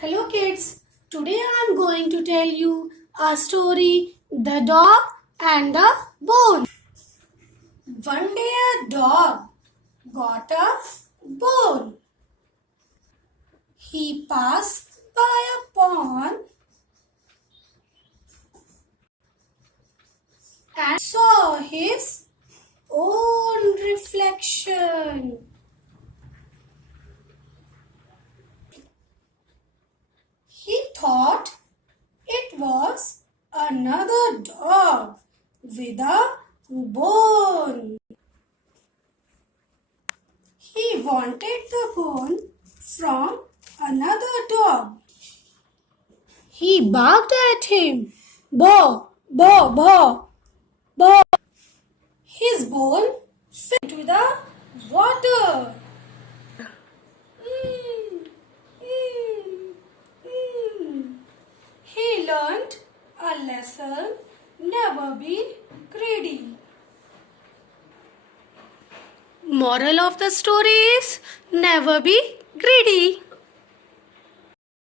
Hello kids, today I am going to tell you a story, The Dog and the Bone. One day a dog got a bone. He passed by a pond and saw his own reflection. He thought it was another dog with a bone. He wanted the bone from another dog. He barked at him. Bo, bo, bo, bo. His bone fell into the water. Mm, mm, mm. He learned a lesson, never be greedy. Moral of the story is never be greedy.